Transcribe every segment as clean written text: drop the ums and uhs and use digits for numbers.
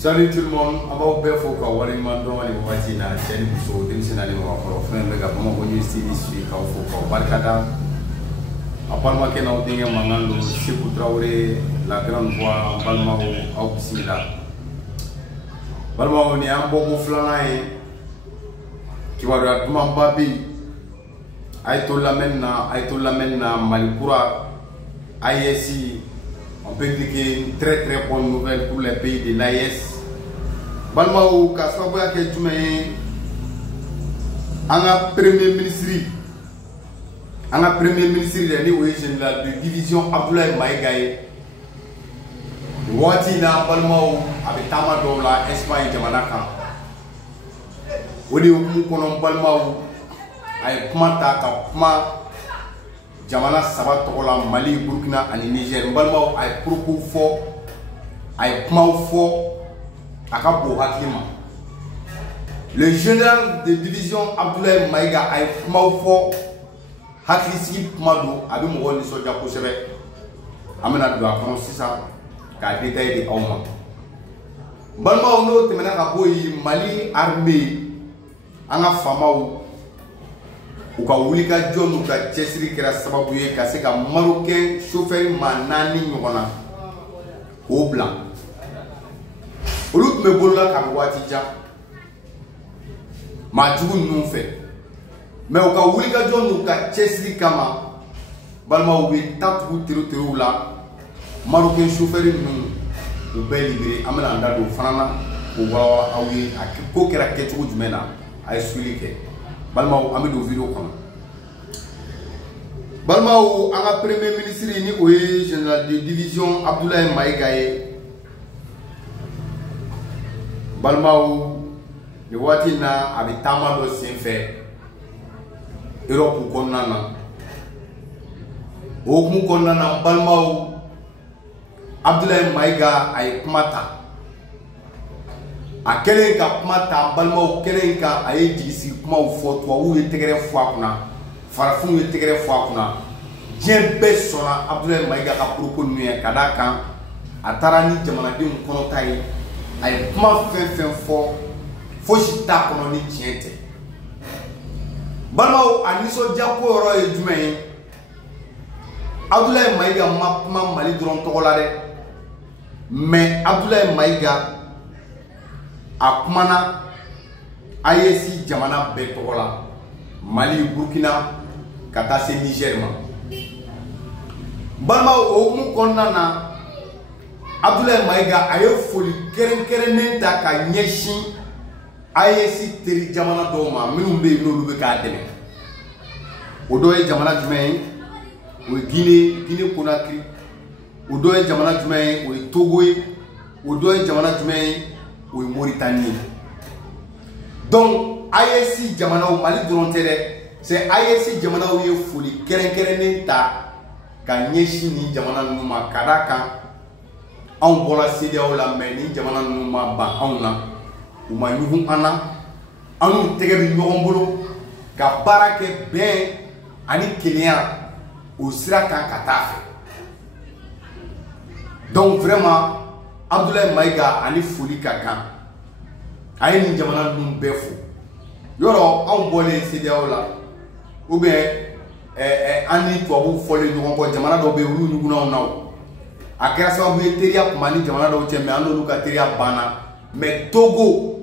Salut tout le monde, on va vous faire focus on va demander au matin à chaîne sur démissionner au rapport fin le gars comment on est ici ici quand focus barkada apparemment que nous dingue mangando Sékou Traoré la grande voix balma au bismillah balma on est un bon flanc qui va dire comment babi aytola maintenant Malikura ISI. On peut dire une très bonne nouvelle pour les pays de l'AES. Balmaou Kassaboya Ketoume, un premier ministre général de division Abdoulaye Maïgaye. Watina Balmaou avec Tamadola, Espagne, Jamanaka. Odi Okumu Balmaou avec Kumata Kapma. Jamana Sabat Togola, Mali, Burkina et Niger. Mbalmao ay propos fort, ay plan fort, akabo hakima. Le général de division Abdoulaye Maïga ay plan fort, hakisi mado, abi mo ni soja ko sebe. Amena do akon sisa ka détail de awma. Mbalmao no temena ka boyi Mali armée anga famao ou ka wulika John ou ka Chesiri kera sababu ye ka se ka Marocain chauffeur manani nyona au blanc olu me bolola ka wati ja ma jugu nu fe mais ou ka wulika John ou ka Chesiri kama balma ou be tatu tero la Marocain chauffeur nu ou be libéré amena ndado fanana ko wa awi akiko kera ketu jumena ay sulike Balmaou Amidou vidéo comme Balmaou en premier ministre ni oye général de division Abdoulaye Maïgaye Balmaou le watina avec tamado senfe Europe konnana okumu konnana Balmaou Abdoulaye Maïga ay kumata a kelen ka kuma ta balimaw kelen ka a ye jigisi kumaw fɔ tubabuw ye tɛgɛrɛ fɔ a kunna farafinw ye tɛgɛrɛ fɔ a kunna diɲɛ bɛɛ sɔnna Abdoulaye Maïga ka propos ninnu ye ka d'a kan a taara ni jamanadenw kɔnɔta ye a ye kuma fɛn fɔ fosi t'a kɔnɔ ni tiɲɛ tɛ balimaw a nisɔndiya ko yɔrɔ ye jumɛn ye Abdoulaye Maïga ma kuma Mali dɔrɔn tɔgɔ la dɛ mais Abdoulaye Maïga a kumana ISI jamana bɛɛ tɔgɔ la Mali Burkina ka taa se Niger ma balimaw o hukumu kɔnɔna na Abdoulaye Maïga a ye foli kɛrɛnkɛrɛnnen ta ka ɲɛsin ISI teri jamana dɔw ma minnu bɛ yen n'olu bɛ k'a dɛmɛ o dɔ ye jamana jumɛn ye o ye Guinée Conakry o dɔ ye jamana jumɛn ye o ye Togo ye o dɔ ye jamana jumɛn ye ou Mauritanie. Donc, ISI Jamana ou Mali Drontere, c'est ISI Jamana ou ye foli keren ta ka nyeshi ni Jamana numa kadaka an bola sedia ou la meni Jamana numa ba auna ou ma yuhu ana anu tege bi ɲɔgɔn bolo ka baara kɛ bɛn ani kelenya o sira kan ka taa fɛ. Donc vraiment Abdoulaye Maïga ani foli ka kan a ye nin jamana ninnu bɛɛ fo yɔrɔ anw bɔlen CEDEAO la ou bien an ni tubabuw fɔlen ɲɔgɔn kɔ jamana dɔw bɛ yen olu ɲugunnaw na o a kɛra sababu ye teriya tun b'an ni jamana dɔw cɛ mais an n'olu ka teriya banna mais Togo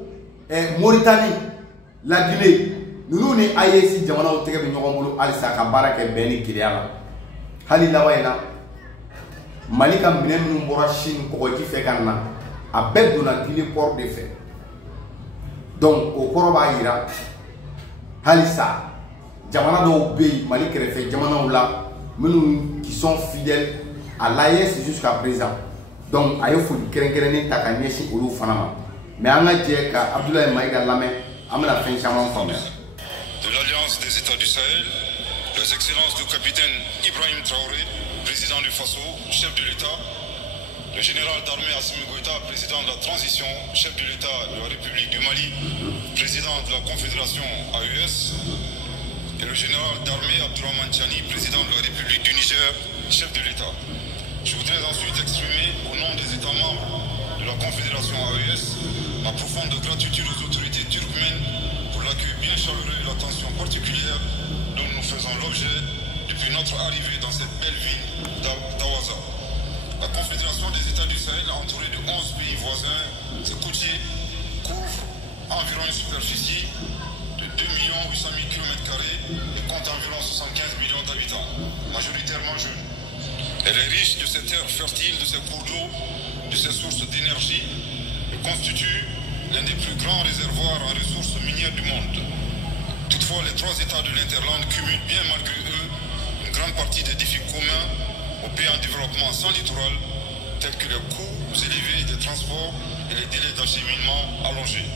Mauritanie la Guinée ninnu ni ISI jamanaw tɛgɛ bɛ ɲɔgɔn bolo halisa ka baara kɛ bɛn ni kelenya la hali laban in na Mali ka minɛn minnu bɔra Chine kɔgɔji fɛ ka na a bɛɛ donna Guinée port de fɛ donc o kɔrɔ b'a yira halisa jamana dɔw bɛ yen Mali kɛrɛfɛ jamanaw la minnu qui sont fidèles à l'AES jusqu'à présent donc a ye foli kɛrɛnkɛrɛnnen ta ka ɲɛsin olu fana ma mais an ka jɛ ka Abdoulaye Maïga lamɛn an bɛna fɛn caman faamuya. De l'Alliance des États du Sahel, les excellences du capitaine Ibrahim Traoré, président du Faso, chef de l'État, le général d'armée Assimi Goïta, président de la transition, chef de l'État de la République du Mali, président de la Confédération AES, et le général d'armée Abdourahmane Tiani, président de la République du Niger, chef de l'État. Je voudrais ensuite exprimer au nom des États membres de la Confédération AES ma profonde gratitude aux autorités turkmènes pour l'accueil bien chaleureux et l'attention particulière dont nous faisons l'objet depuis notre arrivée dans cette belle ville d'Awaza. La Confédération des États du Sahel, entourée de 11 pays voisins et côtiers, couvre environ une superficie de 2 800 000 km² et compte environ 75 millions d'habitants, majoritairement jeunes. Elle est riche de ses terres fertiles, de ses cours d'eau, de ses sources d'énergie et constitue l'un des plus grands réservoirs en ressources minières du monde. Toutefois, les trois États de l'Interland cumulent bien malgré eux une grande partie des défis communs aux pays en développement sans littoral, tels que les coûts élevés des transports et les délais d'acheminement allongés.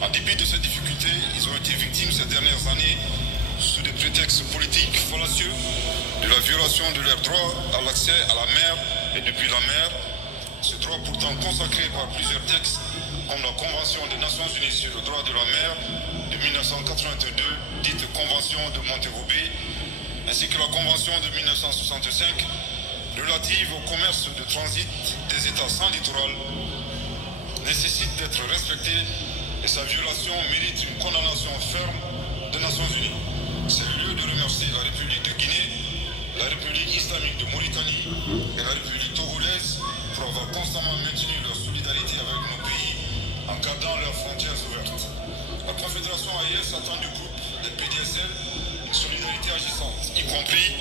En dépit de ces difficultés, ils ont été victimes ces dernières années, sous des prétextes politiques fallacieux, de la violation de leur droit à l'accès à la mer et depuis la mer, ce droit pourtant consacré par plusieurs textes, comme la Convention des Nations Unies sur le droit de la mer de 1982, dite Convention de Montego Bay, ainsi que la Convention de 1965 relative au commerce de transit des États sans littoral, nécessite d'être respectée et sa violation mérite une condamnation ferme des Nations Unies. C'est le lieu de remercier la République de Guinée, la République islamique de Mauritanie et la République togolaise pour avoir constamment maintenu leur solidarité avec nos pays en gardant leurs frontières ouvertes. La Confédération AES attend du groupe des PDSL une solidarité agissante, y compris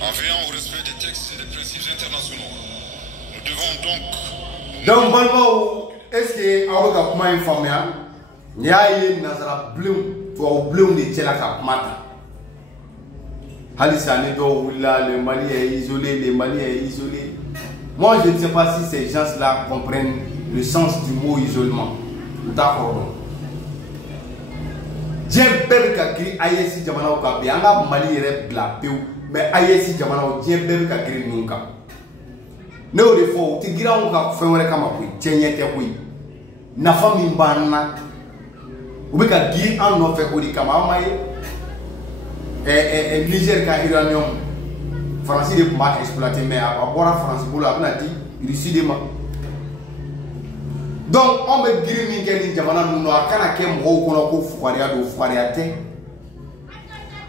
en veillant au respect des textes et des principes internationaux. Nous devons donc... Donc, Balbo, est-ce que vous avez comment informer? Il y a une nazara bleu, pour bleu de Tchelaka Mata. Halissane Doula, le Mali est isolé, le Mali est isolé. Moi, je ne sais pas si ces gens-là comprennent le sens du mot isolement. D'accord. J'aime bien que Ayesi Jamana ou Kabi, Anga Mali est blapé, mais Ayesi Jamana ou j'aime bien que Nunka. Nous, des fois, tu diras qu'on va faire un peu de temps. Na famille Bana, ou bien qu'il en a fait au Kamamaye, et Niger qui a uranium. France ne peut pas exploiter, mais à bord de France, pour la planète, il est donc, on me dit que Jamana nous a canacé mon gros foire de foireate.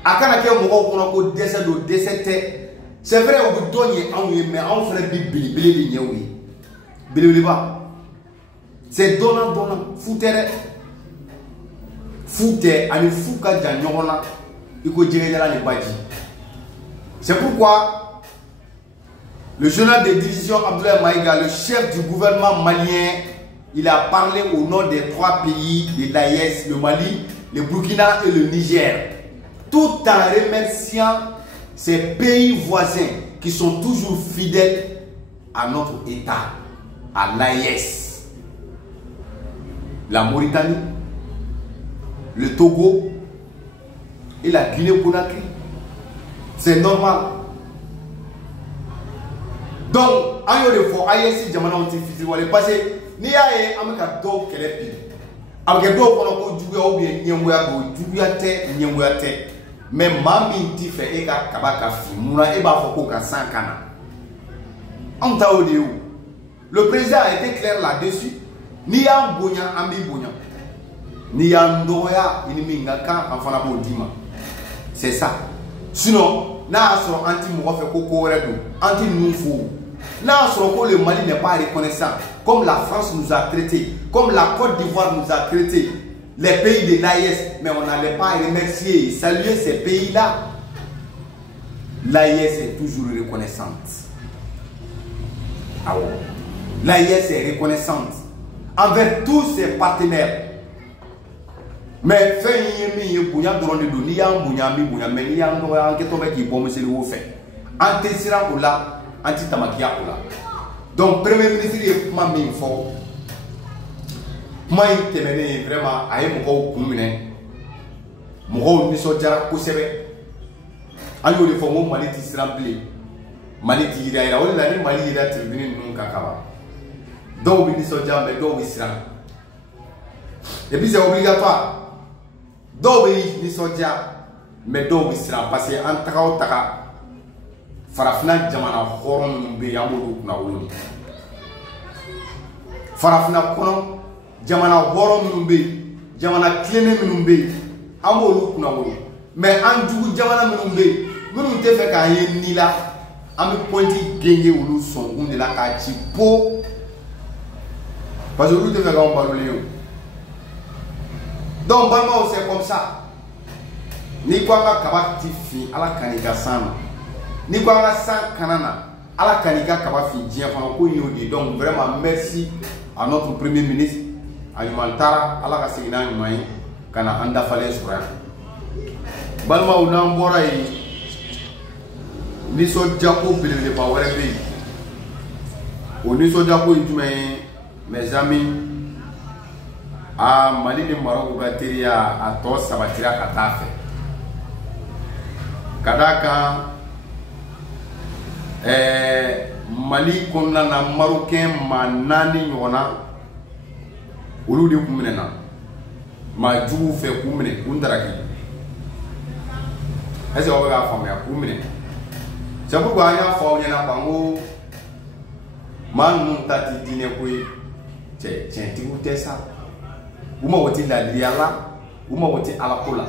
A canacé mon gros décès. C'est vrai, on vous donne un oui, mais on ferait bili oui. Bili pas. C'est donnant, foutere. Foutere, allez fouka janyorona. Il faut dire les badji. C'est pourquoi le journal de division Abdoulaye Maïga, le chef du gouvernement malien, il a parlé au nom des trois pays de l'AES, le Mali, le Burkina et le Niger, tout en remerciant ces pays voisins qui sont toujours fidèles à notre État, à l'AES. La Mauritanie, le Togo et la Guinée-Conakry. C'est normal. Donc, en y'a des fois, AES, Jamana, on t'y parce que ni y'a un do kelepi avec do kono ko juya ou bien nyemboya do juya te mais mami ti fait e ka kabaka fi muna e ba foko ka sankana on ta odeu. Le président a été clair là-dessus. Ni y'a bonya ambi bonya ni y'a ndoya ini mingaka enfana bo dima. C'est ça. Sinon na so anti mo fait koko redo anti nous fou. Là, le Mali n'est pas reconnaissant, comme la France nous a traités, comme la Côte d'Ivoire nous a traités, les pays de l'AES, mais on n'allait pas remercier, saluer ces pays-là. L'AES est toujours reconnaissante. Ah ouais. L'AES est reconnaissante envers tous ses partenaires. Mais fait un bouillon de l'eau, ni un bouillon, mais ni un bouillon qui est bon, monsieur le fait. Antésira ou là. Anti-tamakia ou là. Donc, Premier ministre est ma mine fort. Moi, il est vraiment à un mot pour mener. Mon Nisodjara Kosebe. Alors, il faut que Mali se remplit. Mali tira, il a l'année Mali il a terminé non kakaba. Donc, il Nisodjara, mais donc il sera. Et puis, c'est obligatoire. Donc, il Nisodjara, mais donc il sera. Parce qu'en Taka. Farafina jamana horon be yamodu kuna woni farafina kono jamana horo minnu be jamana klene minnu be amolu kuna wolo mais an jugu jamana minnu be minnu te fe ka ye nila am pointi genge ulu songun de la ka ci po parce que ulu te fe ka on balole yo donc balma c'est comme ça ni ko anga kabati fi ala kanika sama ni ko anga san kanana ala kanika kabati fi dia fa ko yodi donc vraiment merci à notre premier ministre alimentara ala ka segina nyumai kana anda fale sura balma una mbora yi ni so jako belele ba wala be o ni so jako yitume mes amis a Mali ni Maroc bateria a to sabatira katafe kadaka Mali konna na Marocain manani nyona ulu di kumena ma jugu fe kumene kundaraki ese o ga famia kumene sabu ko anya fo nyana bango man mun tati dine ko che ti utesa uma woti la liala uma woti ala kola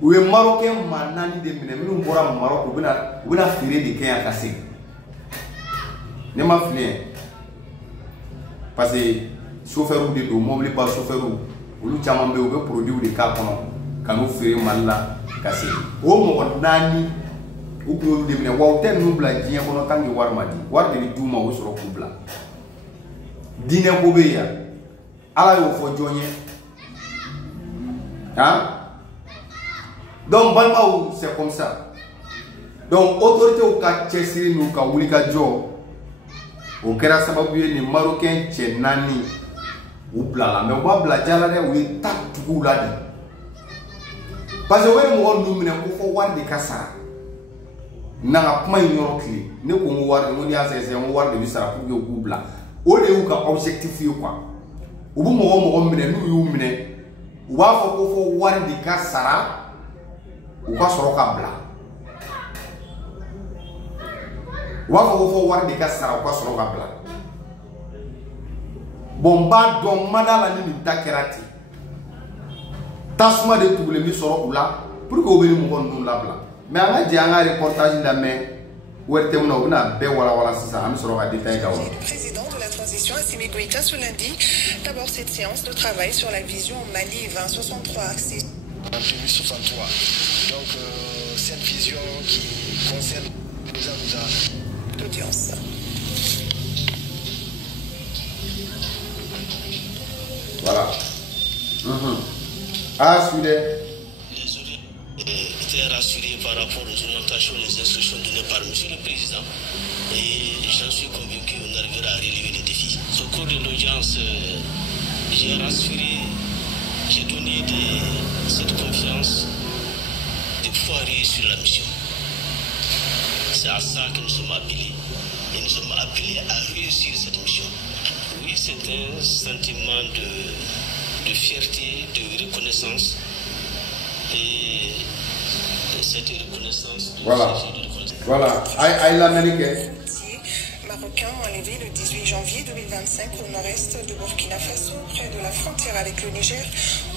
we Marocain manani de mine minu bora Maroc bina fire de Kenya kase ne ma fle parce que chauffeur de do mobile pas chauffeur ulu chama be o produit de ka kono kanu fire malla kase o mo nani o ko de mine wa ten no bla jien kono tangi war madi war de duma o soro kubla dine ko be ya ala yo fo jonye hein. Donc balma c'est comme ça. Donc autorité au ka chesiri nous ka wulika jo o kera sababu ni Marocain chenani ou blala mais wa bla jala de we tatugu la di parce que we mo no mine ko fo wande kasa na nga kuma nyoro kli ne ko mo war mo dia sese mo war de bisara pour yo bla o de u ka objectif yo quoi ubu mo mine nu yu mine wa fo ko fo wande kasa ou pas sur le câble. Ou pas voir des cas ou pas sur le câble. Bomba donc madala ni takerati. Tasma de tout le mis sur là pour que vous veniez nous là bla. Mais on a dit un reportage là mais où était on a be wala ça am sur le détail là. Le président de la transition Assimi Goïta ce lundi. D'abord cette séance de travail sur la vision Mali 2063 axée 2063. Donc, cette vision qui concerne l'audience. Voilà. Ah, celui-là. J'étais rassuré par rapport aux orientations, les instructions données par M. le Président. Et j'en suis convaincu qu'on arrivera à relever les défis. Au cours de l'audience, j'ai rassuré, j'ai donné cette confiance de pouvoir réussir la mission. C'est à ça que nous sommes appelés. Et nous sommes appelés à réussir cette mission. Oui, c'est un sentiment de fierté, de reconnaissance. Et cette reconnaissance... Voilà. l'Amérique. Marocains enlevés le 18 janvier 2025 au nord-est de Burkina Faso, près de la frontière avec le Niger,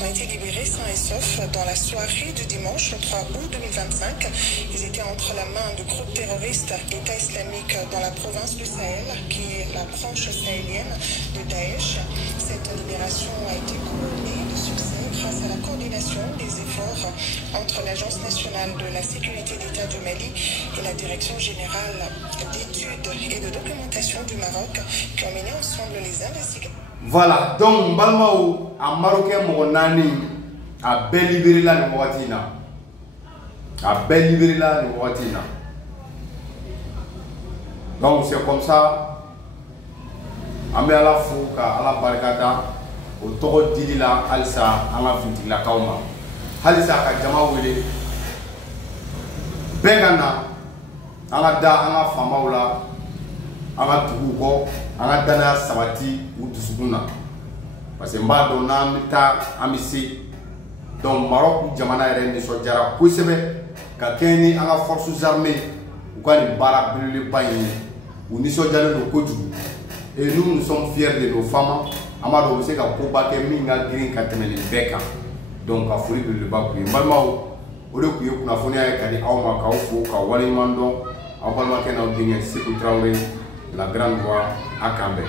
ont été libérés sains et saufs dans la soirée de dimanche, le 3 août 2025. Ils étaient entre la main de groupes terroristes État islamique dans la province du Sahel, qui est la branche sahélienne de Daesh. Cette libération a été couronnée de succès grâce à la coordination des efforts entre l'Agence nationale de la sécurité d'État du Mali et la Direction générale d'études et de documentation du Maroc qui ont mené ensemble les investigations. Voilà, donc Balmaou, un Marocain Moronani a bel libéré la Nouatina. A bel libéré la Nouatina. Donc c'est comme ça. Amé à la fouka, à la barcada, au toro d'Ilila, Alsa, à la finti la Kauma. Halisa Kajama Wele. Begana, à la da, à la famaula. Anga tuguko anga dana sabati ou dusukuna parce que mba do na mita amisi donc Maroc jamana yɛrɛ nisɔndiyara kosɛbɛ ka kɛɲɛ ni an forces armées u ka nin baara belebeleba in ye u nisɔndiyalen don kojugu Et nous sommes fiers de nos femmes. Amado vous savez qu'à Koba Keminga Green Katemeli Beka. Donc à Furi de Lebak. Malmao, au lieu que nous avons fait Auma Kaufo, Kawali Mando, en parlant que nous avons Sékou Traoré, la grande voix à Cambé.